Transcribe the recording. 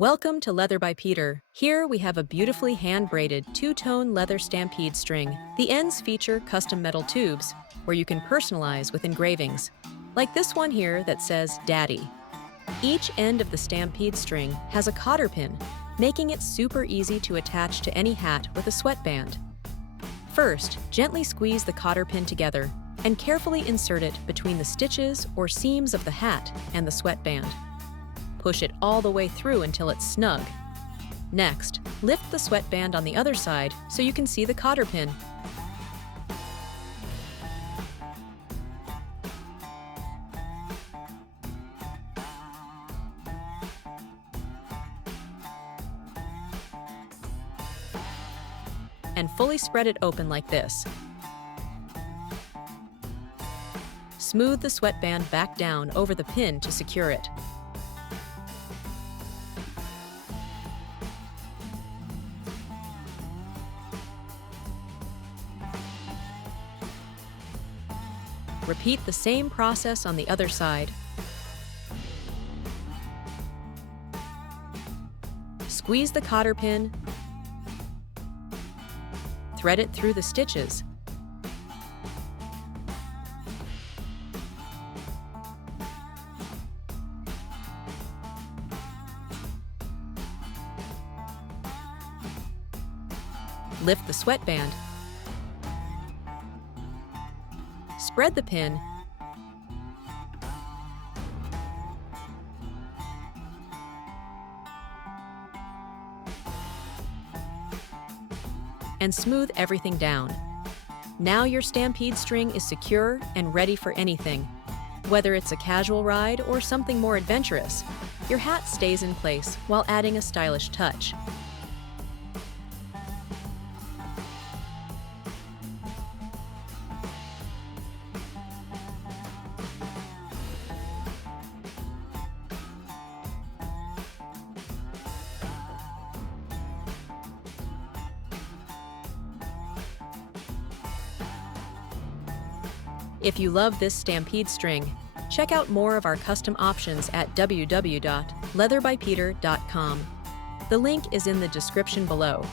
Welcome to Leather by Peter. Here we have a beautifully hand-braided two-tone leather stampede string. The ends feature custom metal tubes, where you can personalize with engravings, like this one here that says Daddy. Each end of the stampede string has a cotter pin, making it super easy to attach to any hat with a sweatband. First, gently squeeze the cotter pin together and carefully insert it between the stitches or seams of the hat and the sweatband. Push it all the way through until it's snug. Next, lift the sweatband on the other side so you can see the cotter pin. And fully spread it open like this. Smooth the sweatband back down over the pin to secure it. Repeat the same process on the other side. Squeeze the cotter pin, thread it through the stitches. Lift the sweatband. Spread the pin and smooth everything down. Now your stampede string is secure and ready for anything. Whether it's a casual ride or something more adventurous, your hat stays in place while adding a stylish touch. If you love this stampede string, check out more of our custom options at www.leatherbypeter.com. The link is in the description below.